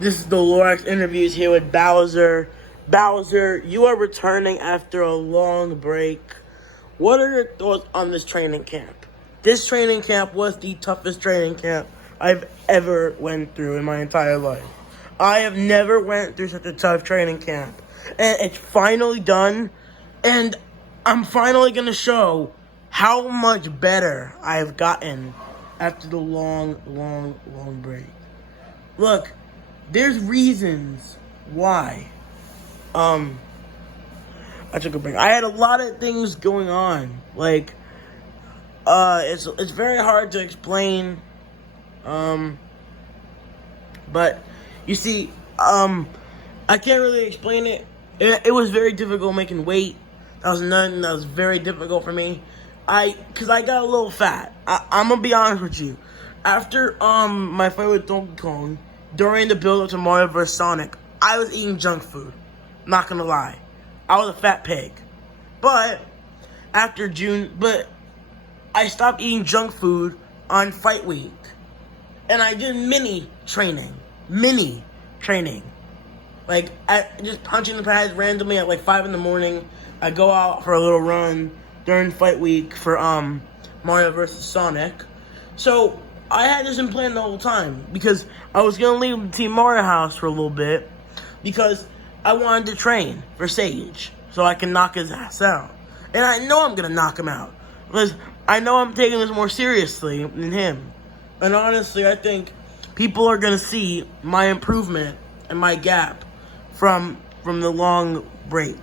This is the Lorax Interviews here with Bowser. Bowser, you are returning after a long break. What are your thoughts on this training camp? This training camp was the toughest training camp I've ever went through in my entire life. I have never went through such a tough training camp. And it's finally done, and I'm finally going to show how much better I have gotten after the long break. Look, there's reasons why. I took a break. I had a lot of things going on. Like, it's very hard to explain. But you see, I can't really explain it. It was very difficult making weight. That was very difficult for me. Cause I got a little fat. I'm gonna be honest with you. After my fight with Donkey Kong, during the build up to Mario vs. Sonic, I was eating junk food. Not gonna lie. I was a fat pig. But after June, I stopped eating junk food on fight week. And I did mini training. Like, just punching the pads randomly at like 5 in the morning. I go out for a little run during fight week for Mario vs. Sonic. So I had this in plan the whole time because I was gonna leave the Team Mario house for a little bit because I wanted to train for Sage so I can knock his ass out. And I know I'm gonna knock him out because I know I'm taking this more seriously than him. And honestly, I think people are gonna see my improvement and my gap from the long break.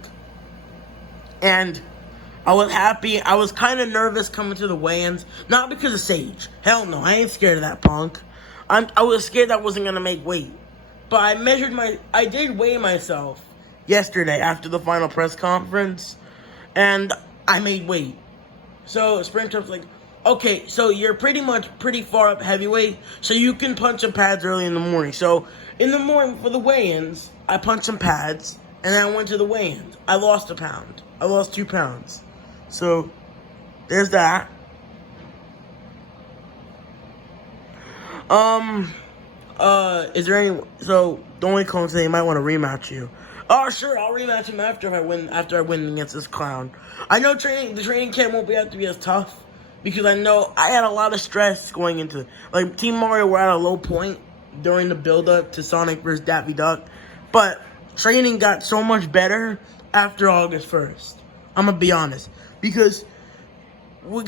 And I was happy. I was kind of nervous coming to the weigh-ins. Not because of Sage. Hell no, I ain't scared of that punk. I was scared I wasn't going to make weight. But I did weigh myself yesterday after the final press conference. And I made weight. So Springtrap's like, okay, so you're pretty far up heavyweight. So you can punch some pads early in the morning. So in the morning for the weigh-ins, I punched some pads. And then I went to the weigh-ins. I lost a pound. I lost 2 pounds. So, there's that. Is there any... So, Donkey Kong today might want to rematch you. Oh, sure, I'll rematch him after I win against this clown. I know the training camp won't have to be as tough. Because I know I had a lot of stress going into... Like, Team Mario were at a low point during the build-up to Sonic vs. Daffy Duck. But training got so much better after August 1st. I'm gonna be honest. Because it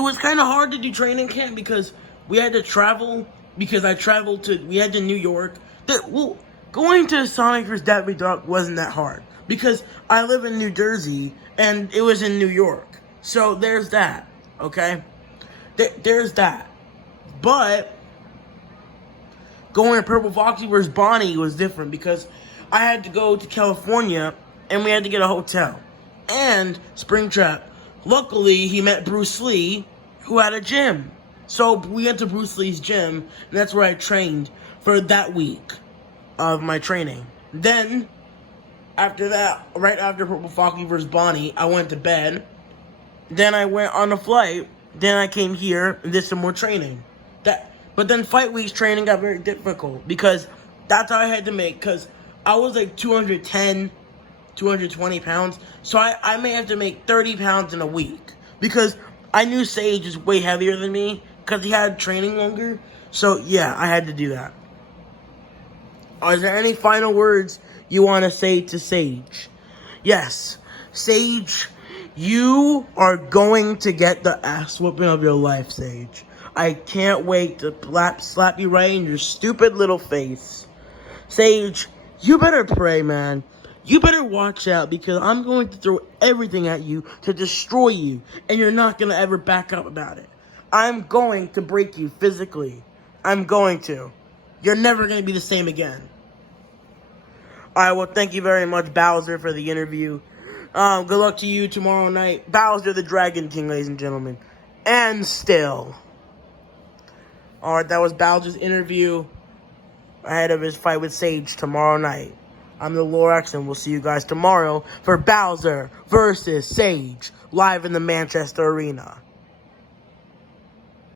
was kind of hard to do training camp because we had to travel. Because we had to New York. Going to Sonic vs. Daffy Duck wasn't that hard. Because I live in New Jersey and it was in New York. So there's that, okay? There's that. But going to Purple Foxy vs. Bonnie was different because I had to go to California and we had to get a hotel. And Springtrap, luckily he met Bruce Lee, who had a gym. So we went to Bruce Lee's gym, and that's where I trained for that week of my training. Then, after that, right after Purple Foxy vs. Bonnie, I went to bed. Then I went on a flight. Then I came here and did some more training. But then fight week's training got very difficult because that's how I had to make. Because I was like 210, 220 pounds. So I may have to make 30 pounds in a week. Because I knew Sage is way heavier than me. Because he had training longer. So yeah, I had to do that. Is there any final words you want to say to Sage? Yes. Sage, you are going to get the ass whooping of your life, Sage. I can't wait to slap you right in your stupid little face. Sage, you better pray, man. You better watch out because I'm going to throw everything at you to destroy you. And you're not going to ever back up about it. I'm going to break you physically. I'm going to. You're never going to be the same again. Alright, well, thank you very much, Bowser, for the interview. Good luck to you tomorrow night. Bowser the Dragon King, ladies and gentlemen. And still. Alright, that was Bowser's interview ahead of his fight with Sage tomorrow night. I'm the Lorax, and we'll see you guys tomorrow for Bowser versus Sage, live in the Manchester Arena.